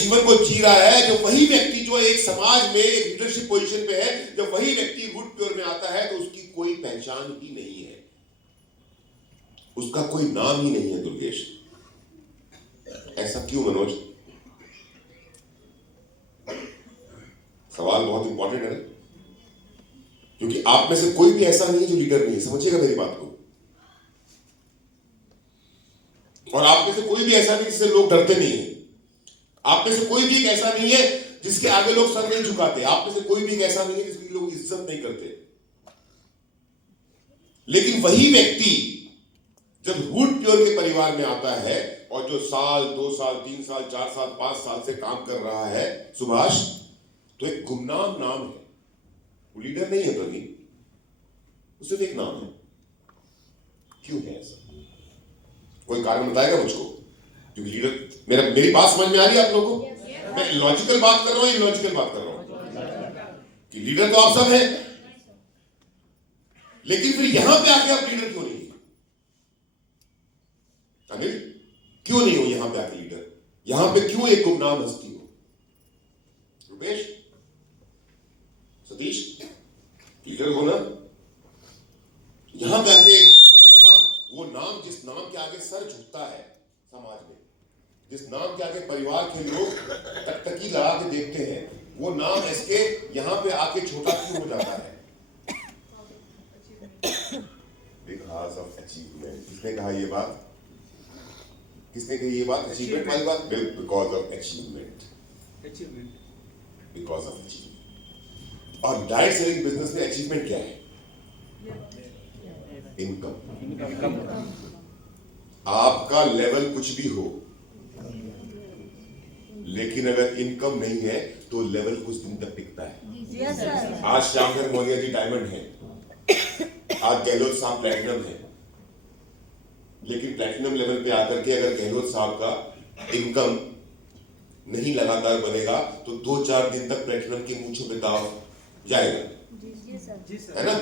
जीवन को जी रहा है, जो वही व्यक्ति जो एक समाज में एक लीडरशिप पोजीशन पे है, जब वही व्यक्ति रूट प्योर में आता है तो उसकी कोई पहचान ही नहीं है, उसका कोई नाम ही नहीं है। दुर्गेश, ऐसा क्यों मनोज? सवाल बहुत इंपॉर्टेंट है ना, क्योंकि आप में से कोई भी ऐसा नहीं है जो लीडर नहीं है, समझिएगा मेरी बात को। और आप में से कोई भी ऐसा नहीं जिससे लोग डरते नहीं है। आप में से कोई भी एक ऐसा नहीं है जिसके आगे लोग सर नहीं झुकाते। आप में से कोई भी एक ऐसा नहीं है जिसकी लोग इज्जत नहीं करते। लेकिन वही व्यक्ति जब रूट प्योर के परिवार में आता है और जो साल 2 साल 3 साल 4 साल 5 साल से काम कर रहा है सुभाष, तो एक गुमनाम नाम है, वो लीडर नहीं है प्रवीण, वो सिर्फ एक नाम है। क्यों है ऐसा? कोई कारण बताएगा मुझको? क्योंकि लीडर, मेरी बात समझ में आ रही है आप लोगों को? मैं लॉजिकल बात कर रहा हूं, इलॉजिकल बात कर रहा हूं कि लीडर तो आप सब है, लेकिन फिर यहां पे आके आप लीडर क्यों नहीं है? अनिल, क्यों नहीं हो यहां पे आके लीडर? यहां पे क्यों एक गुमनाम हस्ती हो? रुपेश, सतीश, लीडर हो ना, यहां पे आके नाम, वो नाम जिस नाम के आगे सर झुकता है समाज में, जिस नाम के आगे परिवार के लोग टकटकी लगा के देखते हैं, वो नाम इसके यहां पे आके छोटा क्यों हो जाता है? Because of achievement. किसने कहा ये बात? किसने कही ये बात? अचीवमेंट वाली बात। Because of achievement, because of achievement. और डायरेक्ट सेलिंग बिजनेस में अचीवमेंट क्या है? इनकम। आपका लेवल कुछ भी हो, लेकिन अगर इनकम नहीं है तो लेवल कुछ दिन तक टिकता है। आज श्यामधर मौर्य जी डायमंड है, आज गहलोत साहब प्लैटिनम है, लेकिन प्लैटिनम लेवल पे आकर के अगर गहलोत साहब का इनकम नहीं लगातार बनेगा तो 2-4 दिन तक प्लैटिनम की मूंछों पे ताव जाएगा, है ना?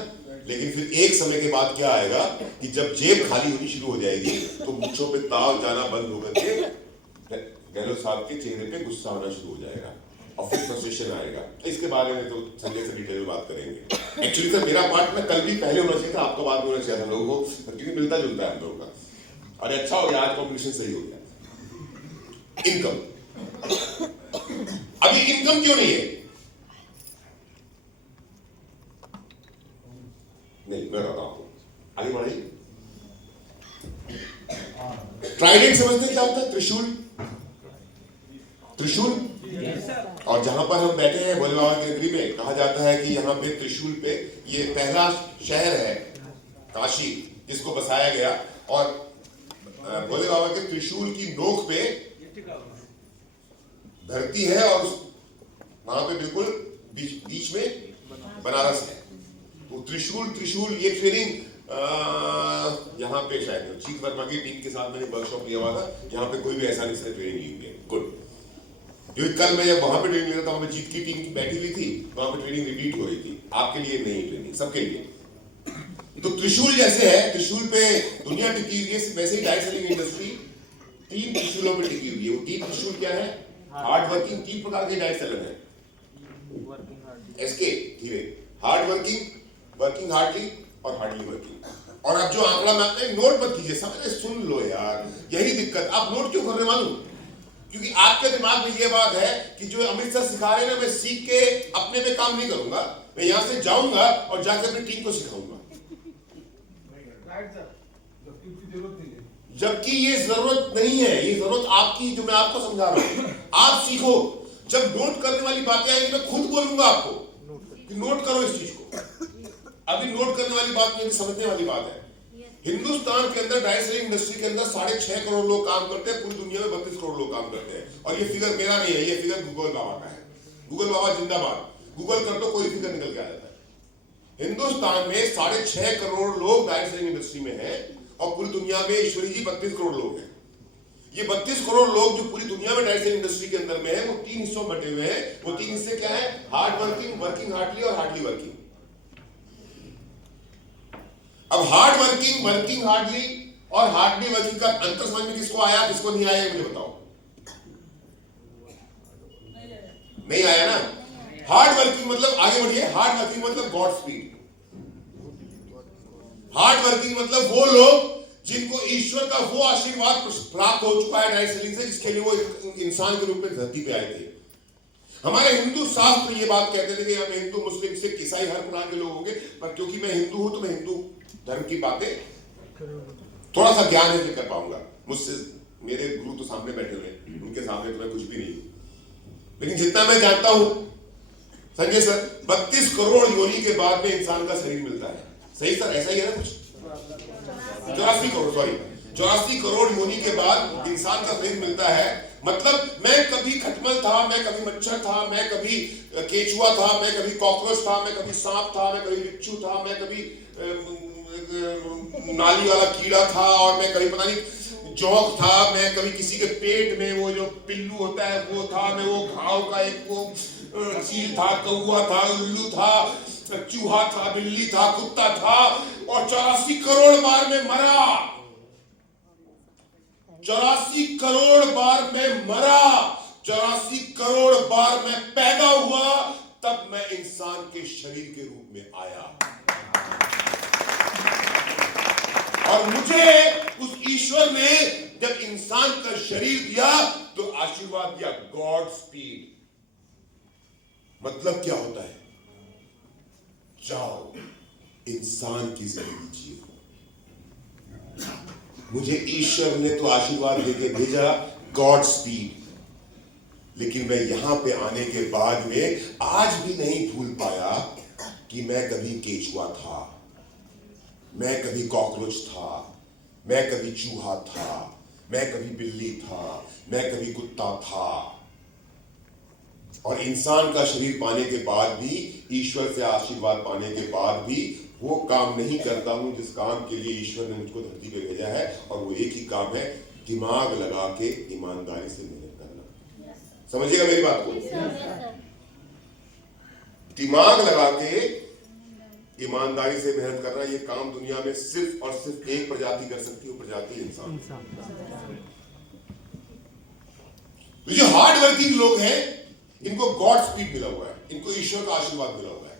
लेकिन फिर एक समय के बाद क्या आएगा कि जब जेब खाली होनी शुरू हो जाएगी तो मूंछों पे ताव जाना बंद होकर के गहलोत साहब के चेहरे पे गुस्सा आना शुरू हो जाएगा और फिर फ्रस्ट्रेशन आएगा। इसके बारे में तो संजय से डिटेल में बात करेंगे। एक्चुअली सर मेरा पार्ट ना कल भी पहले होना चाहिए था, आपका बाद में होना चाहिए था लोगों को, क्योंकि मिलता जुलता है हम लोगों का। और अच्छा हो गया, आज कॉम्बिनेशन सही हो गया। इनकम, अभी इनकम क्यों नहीं है? नहीं, मैं बताता हूं, आगे बढ़ाइए। ट्राइडेंट समझते क्या होता है? त्रिशूल, त्रिशूल। और जहां पर हम बैठे हैं भोले बाबा की नगरी में, कहा जाता है कि यहाँ पे त्रिशूल पे, ये पहला शहर है काशी जिसको बसाया गया, और भोले बाबा के त्रिशूल की नोक पे धरती है और वहां पे बिल्कुल बीच में बनारस है। तो त्रिशूल, त्रिशूल ये ट्रेनिंग यहाँ पे शायद जीत वर्मा की टीम के साथ मैंने वर्कशॉप लिया हुआ था, यहाँ पे कोई भी ऐसा नहीं से ट्रेनिंग ली हुई है। गुड। क्योंकि कल मैं जब वहां पे ट्रेनिंग ले रहा था, वहां पे जीत की टीम बैठी हुई थी, वहां पे ट्रेनिंग रिपीट हो रही थी। आपके लिए नहीं ट्रेनिंग, सबके लिए। तो त्रिशूल जैसे है, त्रिशूल पे दुनिया टिकी हुई है, वैसे ही डायरेक्ट सेलिंग इंडस्ट्री 3 त्रिशूलों पे टिकी हुई है। वो 3 त्रिशूल क्या है? हार्ड वर्किंग, 3 प्रकार के डायरेक्ट सेलर है। एसके धीरे, हार्ड वर्किंग, वर्किंग हार्डली और हार्डली वर्किंग। और अब जो आंकड़ा मैं आपने नोट मत कीजिए, समझे, सुन लो यार, यही दिक्कत। आप नोट क्यों कर रहे मालूम? क्योंकि आपके दिमाग में ये बात है कि जो अमित सर सिखा रहे हैं ना, मैं सीख के अपने पे काम नहीं करूंगा, मैं यहां से जाऊंगा और जाकर अपनी टीम को सिखाऊंगा। जबकि ये जरूरत नहीं है, ये जरूरत आपकी, जो मैं आपको समझा रहा हूं। आप सीखो। जब नोट करने वाली बातें आएंगी मैं खुद बोलूंगा आपको कि नोट करो इस चीज को। अभी नोट करने वाली बात नहीं, समझने वाली बात है। हिंदुस्तान के अंदर डायरेक्ट सेलिंग इंडस्ट्री के अंदर 6.5 करोड़ लोग काम करते हैं, पूरी दुनिया में 32 करोड़ लोग काम करते हैं। और ये फिगर मेरा नहीं है, ये फिगर गूगल बाबा का है। गूगल बाबा जिंदाबाद। गूगल कर दो, कोई फिगर निकल के आ जाता है। हिंदुस्तान में 6.5 करोड़ लोग डायरेक्ट सेलिंग इंडस्ट्री में हैं और पूरी दुनिया में ईश्वरी जी 32 करोड़ लोग हैं। ये 32 करोड़ लोग जो पूरी दुनिया में डायरेक्ट सेलिंग इंडस्ट्री के अंदर में है, वो 3 हिस्सों में बटे हुए हैं। वो 3 हिस्से क्या है? हार्ड वर्किंग, वर्किंग हार्डली और हार्डली वर्किंग। अब हार्ड वर्किंग, वर्किंग हार्डली और हार्डली वर्किंग का अंतर समझ में किसको आया, किसको नहीं आया, मुझे बताओ। नहीं आया ना? हार्ड वर्किंग मतलब, आगे बढ़िए, हार्ड वर्किंग मतलब गॉड स्पीड। हार्ड वर्किंग मतलब वो लोग जिनको ईश्वर का वो आशीर्वाद प्राप्त हो चुका है डायरेक्ट सेलिंग से, जिसके लिए वो इंसान के रूप में धरती पे आए थे। हमारे हिंदू शास्त्र ये बात कहते थे कि यहाँ पे हिंदू, मुस्लिम, सिख, ईसाई हर प्रकार के लोग होंगे, पर क्योंकि मैं हिंदू हूं तो मैं हिंदू धर्म की बातें थोड़ा सा ज्ञान है कर पाऊंगा। मुझसे मेरे गुरु तो सामने बैठे हुए हैं, उनके सामने तो मैं कुछ भी नहीं हूं, लेकिन जितना मैं जानता हूं संजय सर, 32 करोड़ योनि के बाद में इंसान का शरीर मिलता है। सही सर, ऐसा ही है ना कुछ? 84 करोड़, सॉरी 84 करोड़ योनि के बाद इंसान का शरीर मिलता है। मतलब मैं कभी खटमल था, मैं कभी मच्छर था, मैं कभी केचुआ था, मैं कभी कॉकरोच था, मैं कभी सांप था, मैं कभी बिच्छू था, मैं कभी नाली वाला कीड़ा था, और मैं कभी पता नहीं जोंक था, मैं कभी किसी के पेट में वो जो पिल्लू होता है वो था, मैं वो घाव का एक वो चील था, कौआ था, उल्लू था, चूहा था, बिल्ली था, कुत्ता था, और 84 करोड़ बार में मरा। 84 करोड़ बार में मरा, 84 करोड़ बार में पैदा हुआ, तब मैं इंसान के शरीर के रूप में आया। और मुझे उस ईश्वर ने जब इंसान का शरीर दिया तो आशीर्वाद दिया, गॉड स्पीड। मतलब क्या होता है? जाओ इंसान की जिंदगी जियो। मुझे ईश्वर ने तो आशीर्वाद देके भेजा, गॉड स्पीड। लेकिन मैं यहां पे आने के बाद में आज भी नहीं भूल पाया कि मैं कभी केचुआ था, मैं कभी कॉकरोच था, मैं कभी चूहा था, मैं कभी बिल्ली था, मैं कभी कुत्ता था। और इंसान का शरीर पाने के बाद भी, ईश्वर से आशीर्वाद पाने के बाद भी वो काम नहीं करता हूं जिस काम के लिए ईश्वर ने मुझको धरती पे भेजा है। और वो एक ही काम है, दिमाग लगा के ईमानदारी से मेहनत करना। समझिएगा मेरी बात को? दिमाग लगा के ईमानदारी से मेहनत करना, ये काम दुनिया में सिर्फ और सिर्फ एक प्रजाति कर सकती है, वो प्रजाति इंसान। तो जो हार्ड वर्किंग लोग हैं, इनको गॉड स्पीड मिला हुआ है, इनको ईश्वर का आशीर्वाद मिला हुआ है,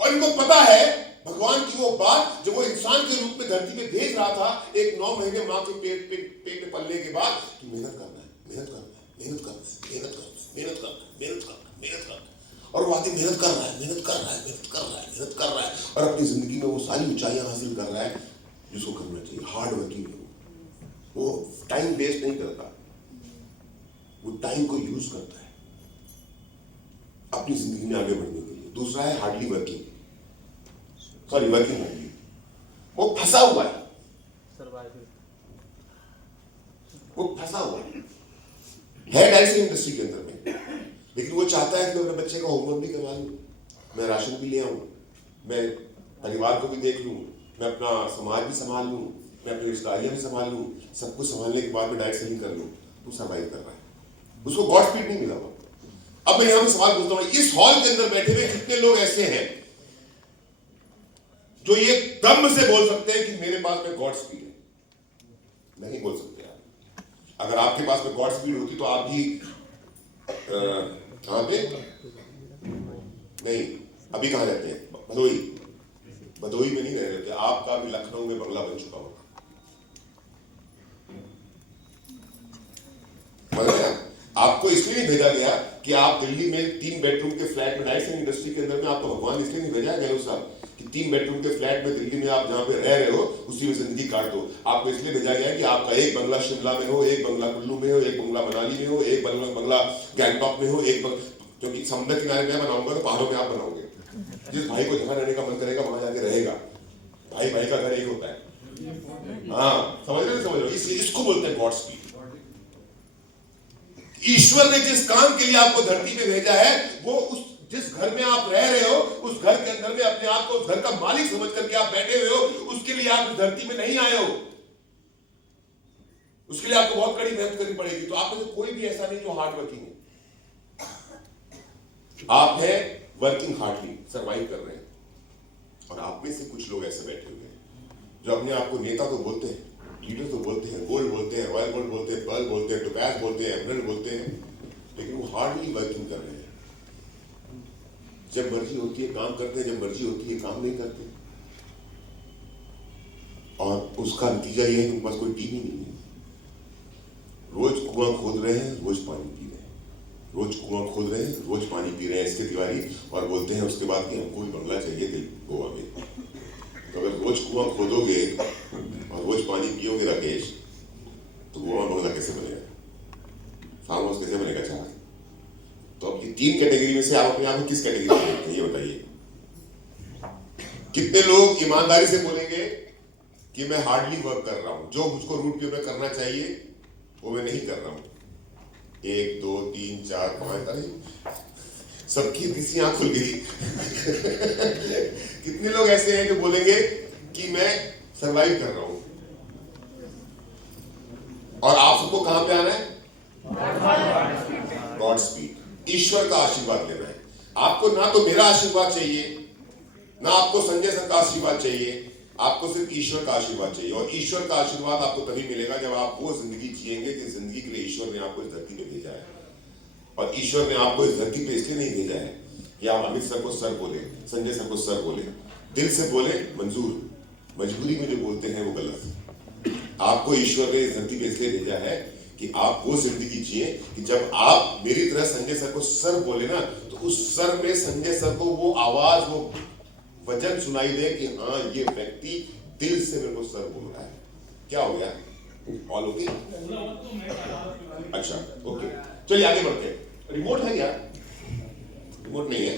और इनको पता है भगवान की वो बात जब वो इंसान के रूप में धरती में भेज रहा था, एक 9 महीने मां के पेट में पलने के बाद, कि मेहनत करना है, मेहनत करना है, मेहनत करना है, मेहनत करना है, मेहनत करना है, मेहनत करना है, मेहनत करना है। और वो आदमी मेहनत कर रहा है, मेहनत कर रहा है, मेहनत कर रहा है, मेहनत कर रहा है, और अपनी जिंदगी में वो सारी ऊंचाइयां हासिल कर रहा है जिसको करना चाहिए। हार्ड वर्किंग है, वो टाइम वेस्ट नहीं करता, वो टाइम को यूज करता है अपनी जिंदगी में आगे बढ़ने के लिए। दूसरा है hardly working, sorry working hardly, वो फंसा हुआ है, वो फंसा हुआ है डायरेक्ट इंडस्ट्री के अंदर में, लेकिन वो चाहता है कि मैं अपने बच्चे का होमवर्क भी करवा लूं, मैं राशन भी ले आऊं, मैं परिवार को भी देख लूं, मैं अपना समाज भी संभाल लूं, मैं अपनी रिश्तेदारियां भी संभाल लूं, सब कुछ संभालने के बाद में डायरेक्ट सेलिंग कर लूं। वो सर्वाइव कर रहा है, उसको गॉड स्पीड नहीं मिला हुआ। अब मैं यहां पे सवाल पूछता हूं, इस हॉल के अंदर बैठे हुए कितने लोग ऐसे हैं जो ये दम से बोल सकते हैं कि मेरे पास में गॉड स्पीड है? नहीं बोल सकते आप। अगर आपके पास में गॉड स्पीड होती तो आप भी कहां पे नहीं, अभी कहां रहते हैं? भदोई, भदोई में नहीं रह रहे थे, आपका भी लखनऊ में बंगला बन चुका होगा। आपको इसलिए नहीं भेजा गया कि आप दिल्ली में 3 बेडरूम के फ्लैट में, डायरेक्ट इंडस्ट्री के अंदर में आपको भगवान इसलिए नहीं भेजा गया साहब कि 3 बेडरूम के फ्लैट में दिल्ली में आप जहां पे रह रहे हो उसी में जिंदगी काट दो। आपको इसलिए भेजा गया कि आपका एक बंगला शिमला में हो, एक बंगला कुल्लू में हो, एक बंगला मनाली में हो, एक बंगला गैंगटॉक में हो, क्योंकि समुद्र किनारे में बनाऊंगा तो पहाड़ों में आप बनाओगे। जिस भाई को जहां रहने का मन करेगा वहां जाके रहेगा, भाई भाई का घर एक होता है। हाँ, समझ रहे हो? इसको बोलते हैं गॉड स्पीड। ईश्वर ने जिस काम के लिए आपको धरती पे भेजा है, वो उस जिस घर में आप रह रहे हो उस घर के अंदर में अपने आप को उस घर का मालिक समझ करके आप बैठे हुए हो, उसके लिए आप उस धरती में नहीं आए हो, उसके लिए आपको बहुत कड़ी मेहनत करनी पड़ेगी। तो आप में से कोई भी ऐसा नहीं जो हार्ड वर्किंग है, आप है वर्किंग हार्डली, सर्वाइव कर रहे हैं। और आप में से कुछ लोग ऐसे बैठे हुए हैं जो अपने आप को नेता तो बोलते हैं, लीडर तो बोलते हैं, गोल्ड बोलते हैं, रॉयल गोल्ड बोलते हैं, पर्ल बोलते हैं, टोपैज बोलते हैं, एमरल्ड बोलते हैं, लेकिन वो हार्डली वर्किंग कर रहे हैं। जब मर्जी होती है काम करते हैं, जब मर्जी होती है काम नहीं करते। और उसका नतीजा ये है कि उनके पास कोई टीम ही नहीं है। रोज कुआं खोद रहे हैं, रोज पानी पी रहे हैं, रोज कुआं खोद रहे हैं, रोज पानी पी रहे हैं इसके तिवारी, और बोलते हैं उसके बाद कि हमको भी बंगला चाहिए दिल गोवा में। तो अगर रोज कुआं खोदोगे और रोज पानी पियोगे राकेश, तो गोवा में बंगला कैसे बनेगा, फार्म हाउस कैसे बनेगा चार? तो अब ये 3 कैटेगरी में से आप अपने आप को किस कैटेगरी में देखते हैं ये बताइए। कितने लोग ईमानदारी से बोलेंगे कि मैं हार्डली वर्क कर रहा हूं, जो मुझको रूट पे में करना चाहिए वो मैं नहीं कर रहा हूं। 1 2 3 4 5, अरे सबकी तीसरी आंख खुल गई। कितने लोग ऐसे हैं जो बोलेंगे कि मैं सरवाइव कर रहा हूं। और आप सबको कहां पे आना है? गॉड स्पीड, ईश्वर का आशीर्वाद लेना है आपको। ना तो मेरा आशीर्वाद चाहिए, ना आपको संजय सर का आशीर्वाद चाहिए, आपको सिर्फ ईश्वर का आशीर्वाद चाहिए। और ईश्वर का आशीर्वाद आपको तभी मिलेगा जब आप वो जिंदगी जिएंगे जिस जिंदगी के लिए ईश्वर ने आपको इस धरती पे भेजा है। और ईश्वर ने आपको इस धरती पे इसलिए नहीं भेजा है कि आप अमित सर को सर बोले, संजय सर को सर बोले, दिल से बोले मंजूर, मजबूरी में जो बोलते हैं वो गलत। आपको ईश्वर ने इस धरती पे इसलिए भेजा है कि आप वो जिंदगी जिए कि जब आप मेरी तरह संजय सर को सर बोले ना, तो उस सर में संजय सर को वो आवाज, वो वजन सुनाई दे कि हाँ ये व्यक्ति दिल से मेरे को सर बोल रहा है। क्या हो गया? All okay? अच्छा ओके, चलिए आगे बढ़ते हैं। रिमोट है क्या? रिमोट नहीं है।